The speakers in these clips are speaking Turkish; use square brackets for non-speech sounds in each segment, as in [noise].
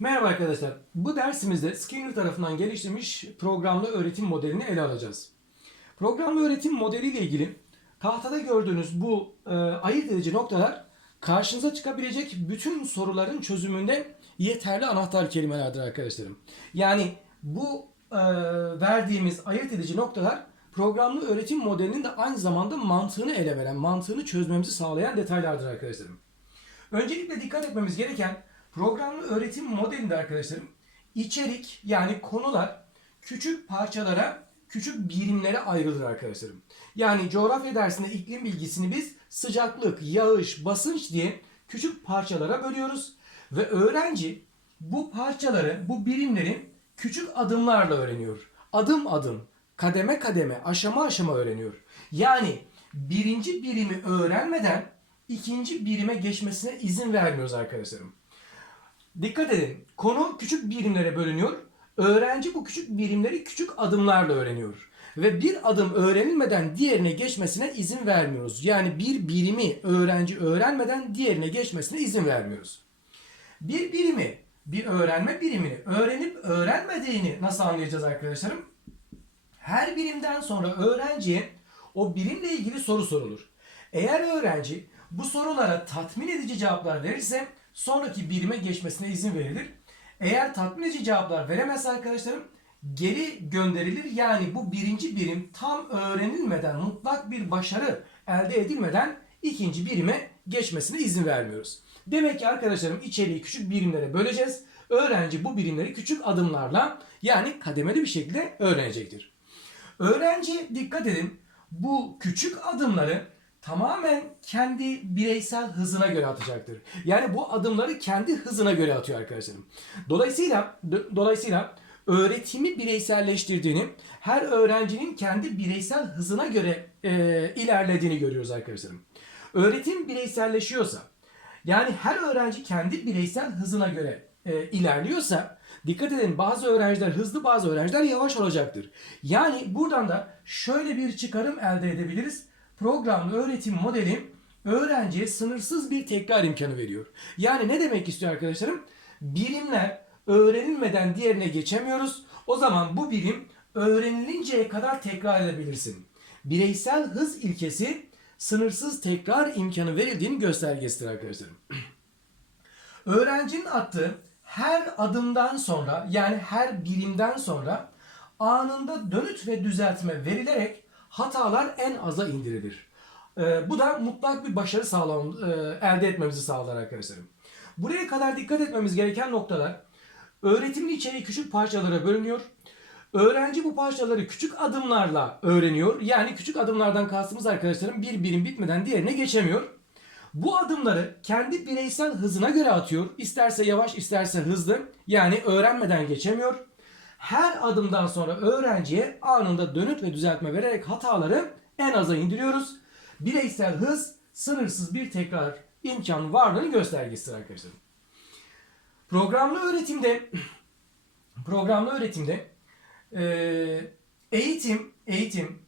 Merhaba arkadaşlar. Bu dersimizde Skinner tarafından geliştirilmiş programlı öğretim modelini ele alacağız. Programlı öğretim modeli ile ilgili tahtada gördüğünüz bu e, ayırt edici noktalar karşınıza çıkabilecek bütün soruların çözümünde yeterli anahtar kelimelerdir arkadaşlarım. Yani bu e, verdiğimiz ayırt edici noktalar programlı öğretim modelinin de aynı zamanda mantığını ele veren, mantığını çözmemizi sağlayan detaylardır arkadaşlarım. Öncelikle dikkat etmemiz gereken programlı öğretim modelinde arkadaşlarım içerik yani konular küçük parçalara, küçük birimlere ayrılır arkadaşlarım. Yani coğrafya dersinde iklim bilgisini biz sıcaklık, yağış, basınç diye küçük parçalara bölüyoruz ve öğrenci bu parçaları, bu birimleri küçük adımlarla öğreniyor. Adım adım, kademe kademe, aşama aşama öğreniyor. Yani birinci birimi öğrenmeden ikinci birime geçmesine izin vermiyoruz arkadaşlarım. Dikkat edin. Konu küçük birimlere bölünüyor. Öğrenci bu küçük birimleri küçük adımlarla öğreniyor. Ve bir adım öğrenilmeden diğerine geçmesine izin vermiyoruz. Yani bir birimi öğrenci öğrenmeden diğerine geçmesine izin vermiyoruz. Bir birimi, bir öğrenme birimini öğrenip öğrenmediğini nasıl anlayacağız arkadaşlarım? Her birimden sonra öğrenciye o birimle ilgili soru sorulur. Eğer öğrenci bu sorulara tatmin edici cevaplar verirse sonraki birime geçmesine izin verilir. Eğer tatmin edici cevaplar veremezse arkadaşlarım geri gönderilir. Yani bu birinci birim tam öğrenilmeden mutlak bir başarı elde edilmeden ikinci birime geçmesine izin vermiyoruz. Demek ki arkadaşlarım içeriği küçük birimlere böleceğiz. Öğrenci bu birimleri küçük adımlarla yani kademeli bir şekilde öğrenecektir. Öğrenci dikkat edin bu küçük adımları tamamen kendi bireysel hızına göre atacaktır. Yani bu adımları kendi hızına göre atıyor arkadaşlarım. Dolayısıyla do- dolayısıyla öğretimi bireyselleştirdiğini, her öğrencinin kendi bireysel hızına göre e, ilerlediğini görüyoruz arkadaşlarım. Öğretim bireyselleşiyorsa, yani her öğrenci kendi bireysel hızına göre e, ilerliyorsa, dikkat edin bazı öğrenciler hızlı, bazı öğrenciler yavaş olacaktır. Yani buradan da şöyle bir çıkarım elde edebiliriz programlı öğretim modeli öğrenciye sınırsız bir tekrar imkanı veriyor. Yani ne demek istiyor arkadaşlarım? Birimler öğrenilmeden diğerine geçemiyoruz. O zaman bu birim öğrenilinceye kadar tekrar edebilirsin. Bireysel hız ilkesi sınırsız tekrar imkanı verildiğinin göstergesidir arkadaşlarım. [clears throat] Öğrencinin attığı her adımdan sonra yani her birimden sonra anında dönüt ve düzeltme verilerek hatalar en aza indirilir. Ee, bu da mutlak bir başarı sağlam, e, elde etmemizi sağlar arkadaşlarım. Buraya kadar dikkat etmemiz gereken noktalar öğretimin içeriği küçük parçalara bölünüyor. Öğrenci bu parçaları küçük adımlarla öğreniyor. Yani küçük adımlardan kastımız arkadaşlarım bir birim bitmeden diğerine geçemiyor. Bu adımları kendi bireysel hızına göre atıyor. İsterse yavaş isterse hızlı. Yani öğrenmeden geçemiyor. Her adımdan sonra öğrenciye anında dönüt ve düzeltme vererek hataları en aza indiriyoruz. Bireysel hız sınırsız bir tekrar imkanı varlığının göstergesidir arkadaşlar. Programlı öğretimde [clears throat] programlı öğretimde eee, eğitim eğitim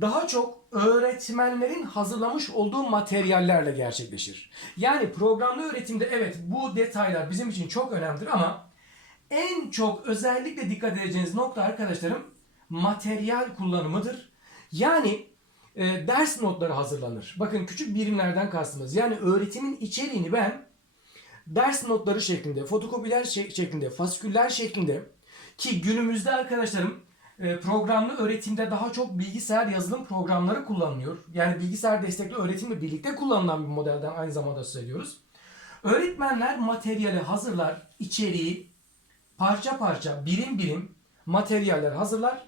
daha çok öğretmenlerin hazırlamış olduğu materyallerle gerçekleşir. Yani programlı öğretimde evet bu detaylar bizim için çok önemlidir ama en çok özellikle dikkat edeceğiniz nokta arkadaşlarım materyal kullanımıdır. Yani e, ders notları hazırlanır. Bakın küçük birimlerden kastımız. Yani öğretimin içeriğini ben ders notları şeklinde, fotokopiler şe- şeklinde, fasiküller şeklinde ki günümüzde arkadaşlarım e, programlı öğretimde daha çok bilgisayar yazılım programları kullanılıyor. Yani bilgisayar destekli öğretimle birlikte kullanılan bir modelden aynı zamanda söz ediyoruz. Öğretmenler materyali hazırlar, içeriği parça parça, birim birim materyaller hazırlar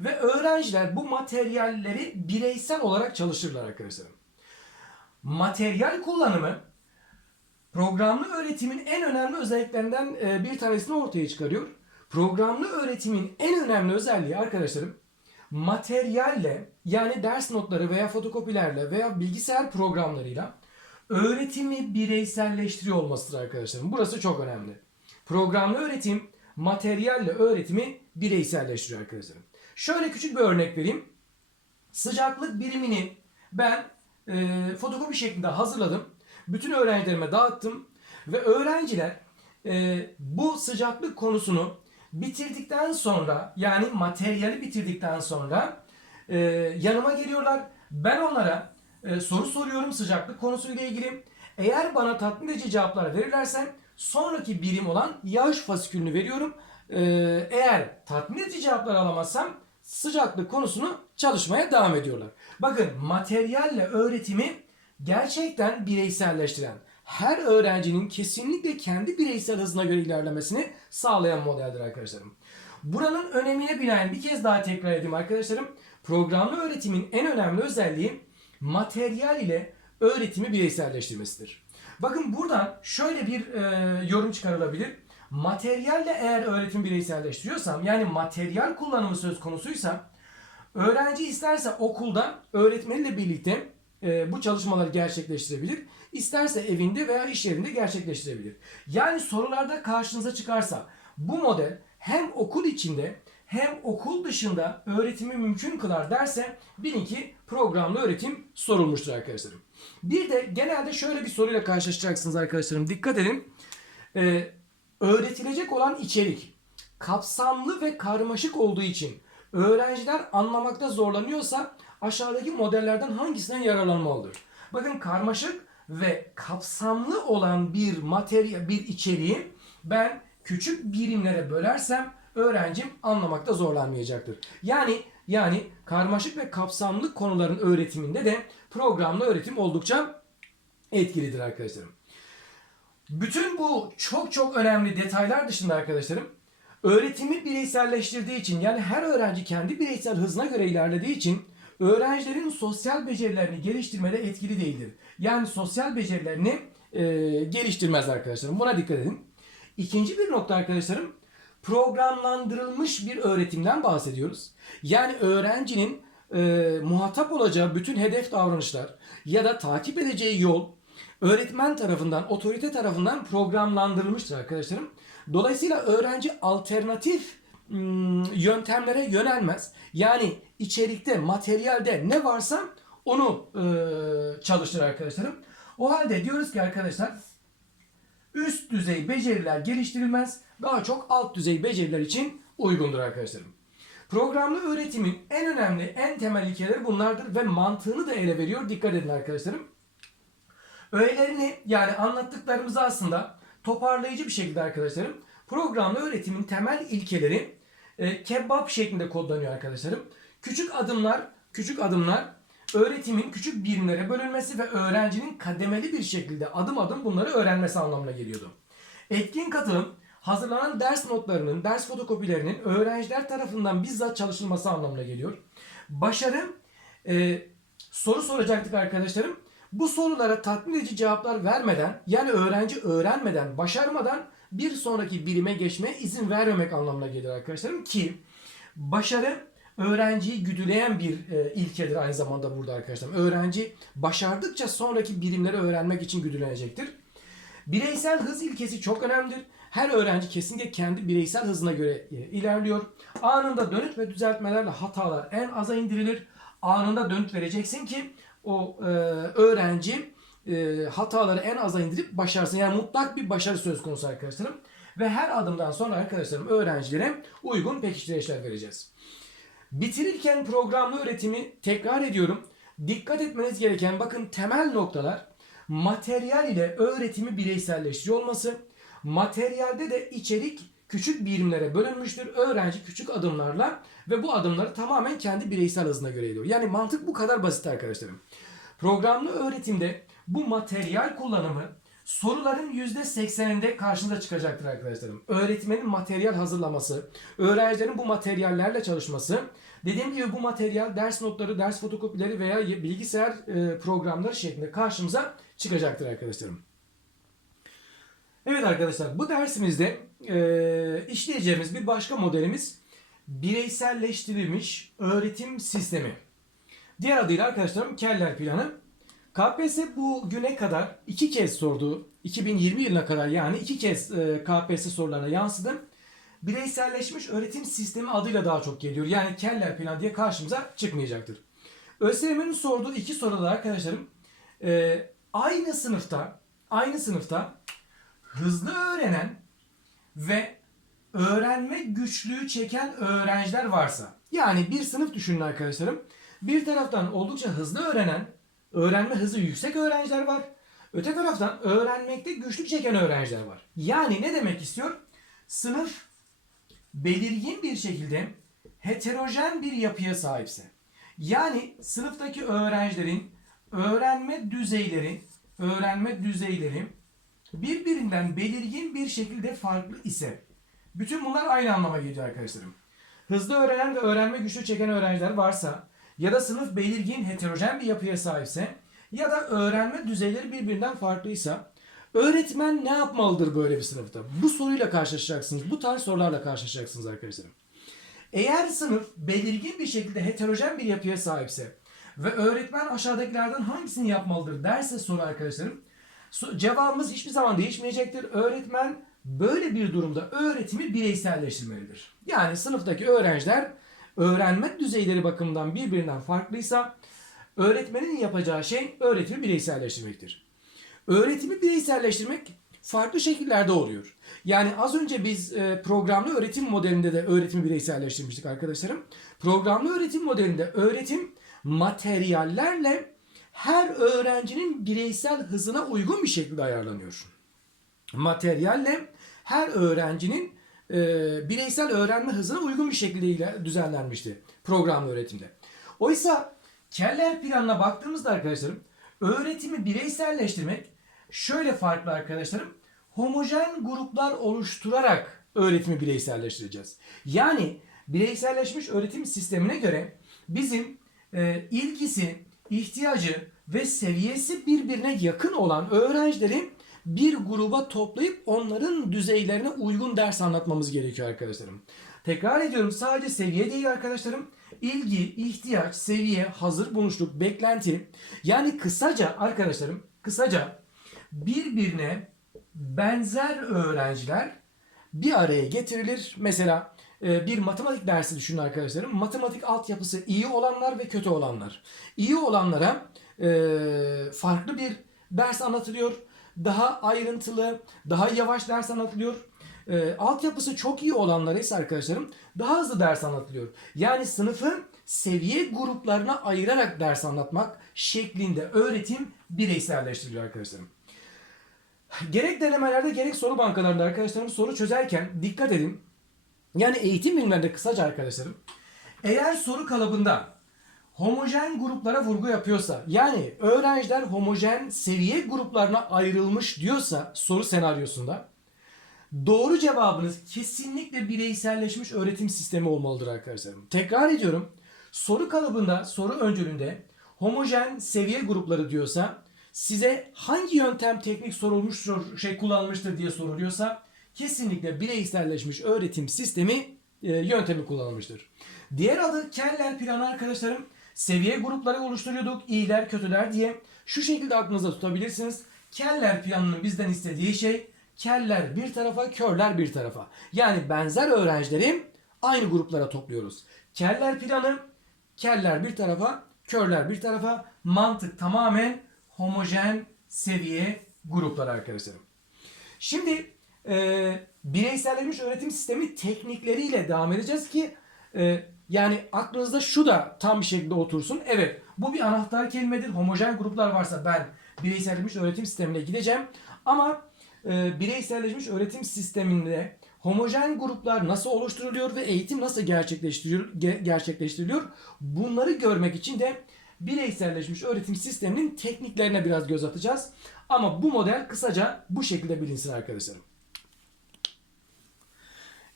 ve öğrenciler bu materyalleri bireysel olarak çalışırlar arkadaşlarım. Materyal kullanımı programlı öğretimin en önemli özelliklerinden e, bir tanesini ortaya çıkarıyor. Programlı öğretimin en önemli özelliği arkadaşlarım materyalle yani ders notları veya fotokopilerle veya bilgisayar programlarıyla öğretimi bireyselleştiriyor olmasıdır arkadaşlarım. Burası çok önemli. Programlı öğretim materyalle öğretimi bireyselleştiriyor arkadaşlarım. Şöyle küçük bir örnek vereyim. Sıcaklık birimini ben e, fotokopi şeklinde hazırladım. Bütün öğrencilerime dağıttım ve öğrenciler e, bu sıcaklık konusunu bitirdikten sonra yani materyali bitirdikten sonra e, yanıma geliyorlar. Ben onlara e, soru soruyorum sıcaklık konusuyla ilgili. Eğer bana tatmin edici cevaplar verirlerse sonraki birim olan yağış fasikülünü veriyorum. E, eğer tatmin edici cevaplar alamazsam sıcaklık konusunu çalışmaya devam ediyorlar. Bakın materyalle öğretimi gerçekten bireyselleştiren, her öğrencinin kesinlikle kendi bireysel hızına göre ilerlemesini sağlayan modeldir arkadaşlarım. Buranın önemine binaen bir kez daha tekrar edeyim arkadaşlarım. Programlı öğretimin en önemli özelliği materyal ile öğretimi bireyselleştirmesidir. Bakın buradan şöyle bir e, yorum çıkarılabilir. Materyalle eğer öğretimi bireyselleştiriyorsam yani materyal kullanımı söz konusuysa öğrenci isterse okulda öğretmeniyle birlikte e, bu çalışmaları gerçekleştirebilir. İsterse evinde veya iş yerinde gerçekleştirebilir. Yani sorularda karşınıza çıkarsa bu model hem okul içinde hem okul dışında öğretimi mümkün kılar derse bilin ki programlı öğretim sorulmuştur arkadaşlarım. Bir de genelde şöyle bir soruyla karşılaşacaksınız arkadaşlarım. Dikkat edin. Ee, öğretilecek olan içerik kapsamlı ve karmaşık olduğu için öğrenciler anlamakta zorlanıyorsa aşağıdaki modellerden hangisinden yararlanmalıdır? Bakın karmaşık ve kapsamlı olan bir materyal, bir içeriği ben küçük birimlere bölersem öğrencim anlamakta zorlanmayacaktır. Yani yani karmaşık ve kapsamlı konuların öğretiminde de programlı öğretim oldukça etkilidir arkadaşlarım. Bütün bu çok çok önemli detaylar dışında arkadaşlarım öğretimi bireyselleştirdiği için yani her öğrenci kendi bireysel hızına göre ilerlediği için öğrencilerin sosyal becerilerini geliştirmede etkili değildir. Yani sosyal becerilerini e, geliştirmez arkadaşlarım. Buna dikkat edin. İkinci bir nokta arkadaşlarım programlandırılmış bir öğretimden bahsediyoruz. Yani öğrencinin e, muhatap olacağı bütün hedef davranışlar ya da takip edeceği yol öğretmen tarafından, otorite tarafından programlandırılmıştır arkadaşlarım. Dolayısıyla öğrenci alternatif ım, yöntemlere yönelmez. Yani içerikte, materyalde ne varsa onu e, çalıştır arkadaşlarım. O halde diyoruz ki arkadaşlar üst düzey beceriler geliştirilmez. Daha çok alt düzey beceriler için uygundur arkadaşlarım. Programlı öğretimin en önemli, en temel ilkeleri bunlardır ve mantığını da ele veriyor. Dikkat edin arkadaşlarım. Öğelerini yani anlattıklarımızı aslında toparlayıcı bir şekilde arkadaşlarım programlı öğretimin temel ilkeleri e, kebap şeklinde kodlanıyor arkadaşlarım. Küçük adımlar, küçük adımlar öğretimin küçük birimlere bölünmesi ve öğrencinin kademeli bir şekilde adım adım bunları öğrenmesi anlamına geliyordu. Etkin katılım hazırlanan ders notlarının, ders fotokopilerinin öğrenciler tarafından bizzat çalışılması anlamına geliyor. Başarı e, soru soracaktık arkadaşlarım. Bu sorulara tatmin edici cevaplar vermeden yani öğrenci öğrenmeden, başarmadan bir sonraki birime geçmeye izin vermemek anlamına gelir arkadaşlarım ki başarı öğrenciyi güdüleyen bir e, ilkedir aynı zamanda burada arkadaşlar. Öğrenci başardıkça sonraki birimleri öğrenmek için güdülenecektir. Bireysel hız ilkesi çok önemlidir. Her öğrenci kesinlikle kendi bireysel hızına göre e, ilerliyor. Anında dönüt ve düzeltmelerle hatalar en aza indirilir. Anında dönüt vereceksin ki o e, öğrenci e, hataları en aza indirip başarsın. Yani mutlak bir başarı söz konusu arkadaşlarım. Ve her adımdan sonra arkadaşlarım öğrencilere uygun pekiştiriciler vereceğiz. Bitirirken programlı öğretimi tekrar ediyorum. Dikkat etmeniz gereken bakın temel noktalar materyal ile öğretimi bireyselleştiriyor olması. Materyalde de içerik küçük birimlere bölünmüştür. Öğrenci küçük adımlarla ve bu adımları tamamen kendi bireysel hızına göre ediyor. Yani mantık bu kadar basit arkadaşlarım. Programlı öğretimde bu materyal kullanımı soruların %80'inde karşınıza çıkacaktır arkadaşlarım. Öğretmenin materyal hazırlaması, öğrencilerin bu materyallerle çalışması, dediğim gibi bu materyal ders notları, ders fotokopileri veya bilgisayar e, programları şeklinde karşımıza çıkacaktır arkadaşlarım. Evet arkadaşlar bu dersimizde e, işleyeceğimiz bir başka modelimiz bireyselleştirilmiş öğretim sistemi. Diğer adıyla arkadaşlarım Keller planı. KPSS bugüne kadar iki kez sordu. 2020 yılına kadar yani iki kez e, KPSS sorularına yansıdı. Bireyselleşmiş öğretim sistemi adıyla daha çok geliyor. Yani Keller planı diye karşımıza çıkmayacaktır. ÖSYM'nin sorduğu iki soruda arkadaşlarım e, aynı sınıfta aynı sınıfta hızlı öğrenen ve öğrenme güçlüğü çeken öğrenciler varsa yani bir sınıf düşünün arkadaşlarım. Bir taraftan oldukça hızlı öğrenen, öğrenme hızı yüksek öğrenciler var. Öte taraftan öğrenmekte güçlük çeken öğrenciler var. Yani ne demek istiyor? Sınıf belirgin bir şekilde heterojen bir yapıya sahipse. Yani sınıftaki öğrencilerin öğrenme düzeyleri, öğrenme düzeyleri birbirinden belirgin bir şekilde farklı ise bütün bunlar aynı anlama geliyor arkadaşlarım. Hızlı öğrenen ve öğrenme güçlü çeken öğrenciler varsa ya da sınıf belirgin heterojen bir yapıya sahipse ya da öğrenme düzeyleri birbirinden farklıysa öğretmen ne yapmalıdır böyle bir sınıfta? Bu soruyla karşılaşacaksınız. Bu tarz sorularla karşılaşacaksınız arkadaşlarım. Eğer sınıf belirgin bir şekilde heterojen bir yapıya sahipse ve öğretmen aşağıdakilerden hangisini yapmalıdır derse soru arkadaşlarım cevabımız hiçbir zaman değişmeyecektir. Öğretmen böyle bir durumda öğretimi bireyselleştirmelidir. Yani sınıftaki öğrenciler öğrenme düzeyleri bakımından birbirinden farklıysa öğretmenin yapacağı şey öğretimi bireyselleştirmektir. Öğretimi bireyselleştirmek farklı şekillerde oluyor. Yani az önce biz e, programlı öğretim modelinde de öğretimi bireyselleştirmiştik arkadaşlarım. Programlı öğretim modelinde öğretim materyallerle her öğrencinin bireysel hızına uygun bir şekilde ayarlanıyor. Materyalle her öğrencinin e, bireysel öğrenme hızına uygun bir şekilde düzenlenmişti programlı öğretimde. Oysa Keller planına baktığımızda arkadaşlarım öğretimi bireyselleştirmek şöyle farklı arkadaşlarım homojen gruplar oluşturarak öğretimi bireyselleştireceğiz. Yani bireyselleşmiş öğretim sistemine göre bizim e, ilgisi, ihtiyacı ve seviyesi birbirine yakın olan öğrencileri bir gruba toplayıp onların düzeylerine uygun ders anlatmamız gerekiyor arkadaşlarım. Tekrar ediyorum sadece seviye değil arkadaşlarım. İlgi, ihtiyaç, seviye, hazır bulmuşluk, beklenti. Yani kısaca arkadaşlarım, kısaca birbirine benzer öğrenciler bir araya getirilir. Mesela bir matematik dersi düşünün arkadaşlarım. Matematik altyapısı iyi olanlar ve kötü olanlar. İyi olanlara e, farklı bir ders anlatılıyor. Daha ayrıntılı, daha yavaş ders anlatılıyor. E, altyapısı çok iyi olanlara ise arkadaşlarım daha hızlı ders anlatılıyor. Yani sınıfı seviye gruplarına ayırarak ders anlatmak şeklinde öğretim bireyselleştiriliyor arkadaşlarım. Gerek denemelerde gerek soru bankalarında arkadaşlarım soru çözerken dikkat edin. Yani eğitim bilimlerinde kısaca arkadaşlarım. Eğer soru kalıbında homojen gruplara vurgu yapıyorsa yani öğrenciler homojen seviye gruplarına ayrılmış diyorsa soru senaryosunda doğru cevabınız kesinlikle bireyselleşmiş öğretim sistemi olmalıdır arkadaşlarım. Tekrar ediyorum. Soru kalıbında, soru öncülünde homojen seviye grupları diyorsa size hangi yöntem teknik sorulmuştur, şey kullanılmıştır diye soruluyorsa kesinlikle bireyselleşmiş öğretim sistemi e, yöntemi kullanılmıştır. Diğer adı Keller planı arkadaşlarım. Seviye grupları oluşturuyorduk. iyiler, kötüler diye. Şu şekilde aklınızda tutabilirsiniz. Keller planının bizden istediği şey keller bir tarafa, körler bir tarafa. Yani benzer öğrencileri aynı gruplara topluyoruz. Keller planı keller bir tarafa, körler bir tarafa. Mantık tamamen homojen seviye gruplar arkadaşlarım. Şimdi e, bireyselleşmiş öğretim sistemi teknikleriyle devam edeceğiz ki e, yani aklınızda şu da tam bir şekilde otursun. Evet bu bir anahtar kelimedir. Homojen gruplar varsa ben bireyselleşmiş öğretim sistemine gideceğim. Ama e, bireyselleşmiş öğretim sisteminde homojen gruplar nasıl oluşturuluyor ve eğitim nasıl gerçekleştiriliyor, ge- gerçekleştiriliyor bunları görmek için de bireyselleşmiş öğretim sisteminin tekniklerine biraz göz atacağız. Ama bu model kısaca bu şekilde bilinsin arkadaşlarım.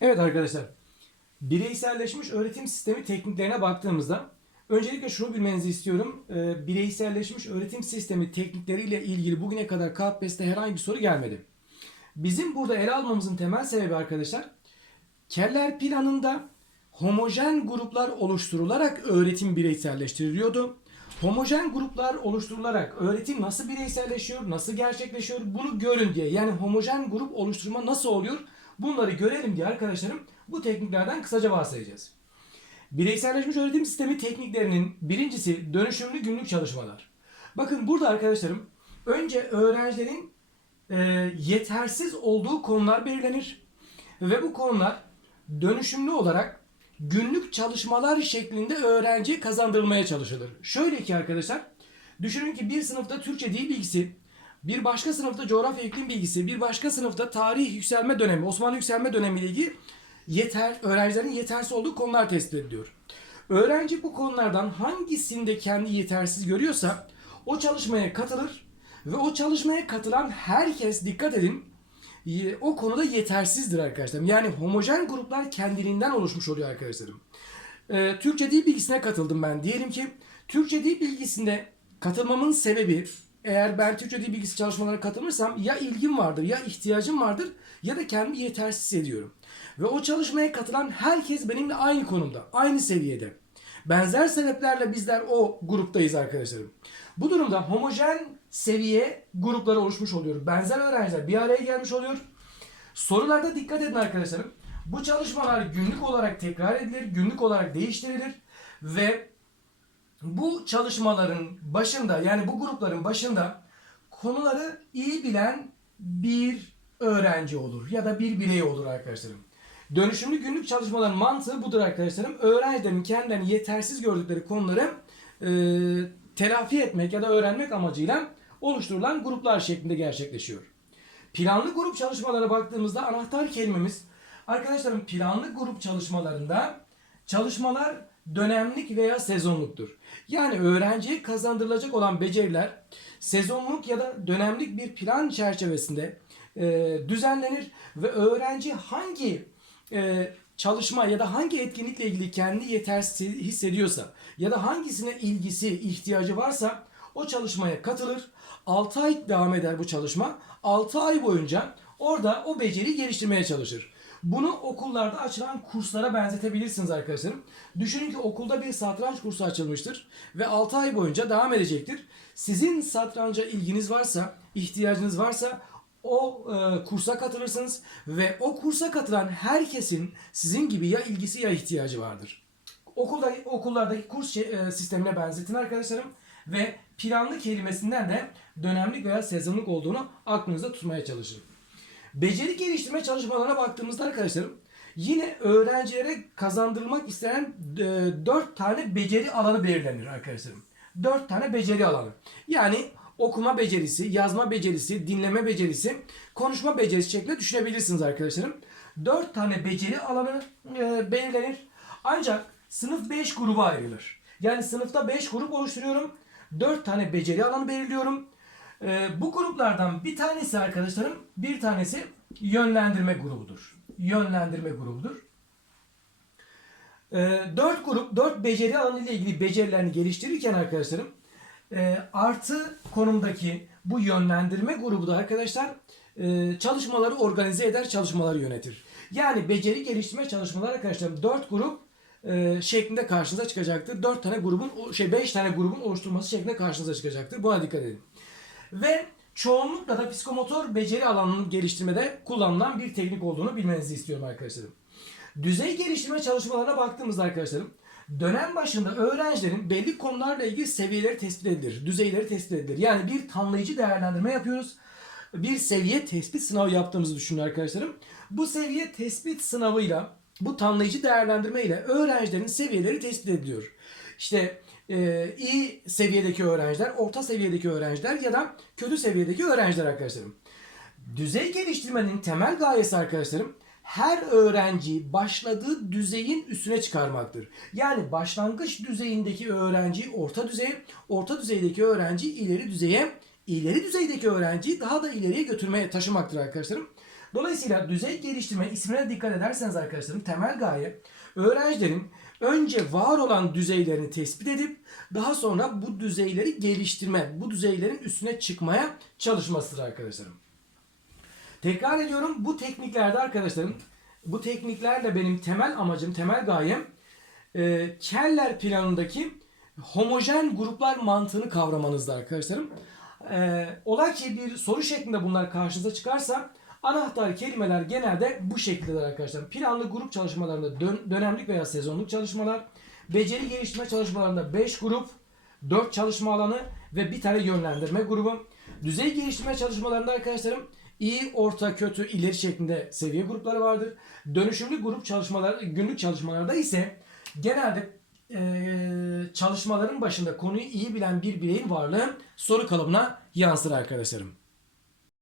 Evet arkadaşlar. Bireyselleşmiş öğretim sistemi tekniklerine baktığımızda öncelikle şunu bilmenizi istiyorum. Ee, bireyselleşmiş öğretim sistemi teknikleriyle ilgili bugüne kadar KPSS'te herhangi bir soru gelmedi. Bizim burada ele almamızın temel sebebi arkadaşlar Keller planında homojen gruplar oluşturularak öğretim bireyselleştiriliyordu. Homojen gruplar oluşturularak öğretim nasıl bireyselleşiyor, nasıl gerçekleşiyor bunu görün diye. Yani homojen grup oluşturma nasıl oluyor bunları görelim diye arkadaşlarım bu tekniklerden kısaca bahsedeceğiz. Bireyselleşmiş öğretim sistemi tekniklerinin birincisi dönüşümlü günlük çalışmalar. Bakın burada arkadaşlarım önce öğrencilerin e, yetersiz olduğu konular belirlenir ve bu konular dönüşümlü olarak günlük çalışmalar şeklinde öğrenciye kazandırılmaya çalışılır. Şöyle ki arkadaşlar, düşünün ki bir sınıfta Türkçe dil bilgisi, bir başka sınıfta coğrafya iklim bilgisi, bir başka sınıfta tarih yükselme dönemi, Osmanlı yükselme dönemi ilgili yeter, öğrencilerin yetersiz olduğu konular tespit ediliyor. Öğrenci bu konulardan hangisinde kendi yetersiz görüyorsa o çalışmaya katılır ve o çalışmaya katılan herkes dikkat edin o konuda yetersizdir arkadaşlarım. Yani homojen gruplar kendiliğinden oluşmuş oluyor arkadaşlarım. Ee, Türkçe dil bilgisine katıldım ben. Diyelim ki Türkçe dil bilgisinde katılmamın sebebi eğer ben Türkçe dil bilgisi çalışmalarına katılırsam ya ilgim vardır ya ihtiyacım vardır ya da kendimi yetersiz hissediyorum. Ve o çalışmaya katılan herkes benimle aynı konumda, aynı seviyede. Benzer sebeplerle bizler o gruptayız arkadaşlarım. Bu durumda homojen seviye grupları oluşmuş oluyor. Benzer öğrenciler bir araya gelmiş oluyor. Sorularda dikkat edin arkadaşlarım. Bu çalışmalar günlük olarak tekrar edilir, günlük olarak değiştirilir ve bu çalışmaların başında yani bu grupların başında konuları iyi bilen bir öğrenci olur ya da bir birey olur arkadaşlarım. Dönüşümlü günlük çalışmaların mantığı budur arkadaşlarım. Öğrencilerin kendilerini yetersiz gördükleri konuları e, telafi etmek ya da öğrenmek amacıyla oluşturulan gruplar şeklinde gerçekleşiyor. Planlı grup çalışmalara baktığımızda anahtar kelimemiz arkadaşlarım planlı grup çalışmalarında çalışmalar dönemlik veya sezonluktur. Yani öğrenciye kazandırılacak olan beceriler sezonluk ya da dönemlik bir plan çerçevesinde e, düzenlenir ve öğrenci hangi e, çalışma ya da hangi etkinlikle ilgili kendi yetersiz hissediyorsa ya da hangisine ilgisi, ihtiyacı varsa o çalışmaya katılır. 6 ay devam eder bu çalışma. 6 ay boyunca orada o beceriyi geliştirmeye çalışır. Bunu okullarda açılan kurslara benzetebilirsiniz arkadaşlarım. Düşünün ki okulda bir satranç kursu açılmıştır ve 6 ay boyunca devam edecektir. Sizin satranca ilginiz varsa, ihtiyacınız varsa o e, kursa katılırsınız ve o kursa katılan herkesin sizin gibi ya ilgisi ya ihtiyacı vardır. Okulda okullardaki kurs şey- e, sistemine benzetin arkadaşlarım ve planlı kelimesinden de dönemlik veya sezonluk olduğunu aklınızda tutmaya çalışın. Beceri geliştirme çalışmalarına baktığımızda arkadaşlarım yine öğrencilere kazandırılmak istenen e, 4 tane beceri alanı belirlenir arkadaşlarım. 4 tane beceri alanı. Yani okuma becerisi, yazma becerisi, dinleme becerisi, konuşma becerisi şeklinde düşünebilirsiniz arkadaşlarım. 4 tane beceri alanı e, belirlenir. Ancak sınıf 5 gruba ayrılır. Yani sınıfta 5 grup oluşturuyorum. 4 tane beceri alanı belirliyorum. Ee, bu gruplardan bir tanesi arkadaşlarım, bir tanesi yönlendirme grubudur. Yönlendirme grubudur. Ee, 4 grup, 4 beceri alanı ile ilgili becerilerini geliştirirken arkadaşlarım, e, artı konumdaki bu yönlendirme grubu da arkadaşlar e, çalışmaları organize eder, çalışmaları yönetir. Yani beceri geliştirme çalışmaları arkadaşlarım 4 grup e, şeklinde karşınıza çıkacaktır. 4 tane grubun, şey 5 tane grubun oluşturulması şeklinde karşınıza çıkacaktır. Buna dikkat edin. Ve çoğunlukla da psikomotor beceri alanının geliştirmede kullanılan bir teknik olduğunu bilmenizi istiyorum arkadaşlarım. Düzey geliştirme çalışmalarına baktığımızda arkadaşlarım dönem başında öğrencilerin belli konularla ilgili seviyeleri tespit edilir, düzeyleri tespit edilir. Yani bir tamlayıcı değerlendirme yapıyoruz. Bir seviye tespit sınavı yaptığımızı düşünün arkadaşlarım. Bu seviye tespit sınavıyla, bu tamlayıcı değerlendirme ile öğrencilerin seviyeleri tespit ediliyor. İşte e, iyi seviyedeki öğrenciler, orta seviyedeki öğrenciler ya da kötü seviyedeki öğrenciler arkadaşlarım. Düzey geliştirmenin temel gayesi arkadaşlarım her öğrenciyi başladığı düzeyin üstüne çıkarmaktır. Yani başlangıç düzeyindeki öğrenciyi orta düzeye, orta düzeydeki öğrenciyi ileri düzeye, ileri düzeydeki öğrenciyi daha da ileriye götürmeye taşımaktır arkadaşlarım. Dolayısıyla düzey geliştirme ismine dikkat ederseniz arkadaşlarım temel gaye öğrencilerin önce var olan düzeylerini tespit edip daha sonra bu düzeyleri geliştirme, bu düzeylerin üstüne çıkmaya çalışmasıdır arkadaşlarım. Tekrar ediyorum bu tekniklerde arkadaşlarım bu tekniklerle benim temel amacım, temel gayem e, Keller planındaki homojen gruplar mantığını kavramanızda arkadaşlarım. E, ola ki bir soru şeklinde bunlar karşınıza çıkarsa anahtar kelimeler genelde bu şekildedir arkadaşlar. Planlı grup çalışmalarında dön- dönemlik veya sezonluk çalışmalar, beceri geliştirme çalışmalarında 5 grup, 4 çalışma alanı ve bir tane yönlendirme grubu. Düzey geliştirme çalışmalarında arkadaşlarım İyi, orta, kötü, ileri şeklinde seviye grupları vardır. Dönüşümlü grup çalışmaları, günlük çalışmalarda ise genelde eee, çalışmaların başında konuyu iyi bilen bir bireyin varlığı soru kalıbına yansır arkadaşlarım.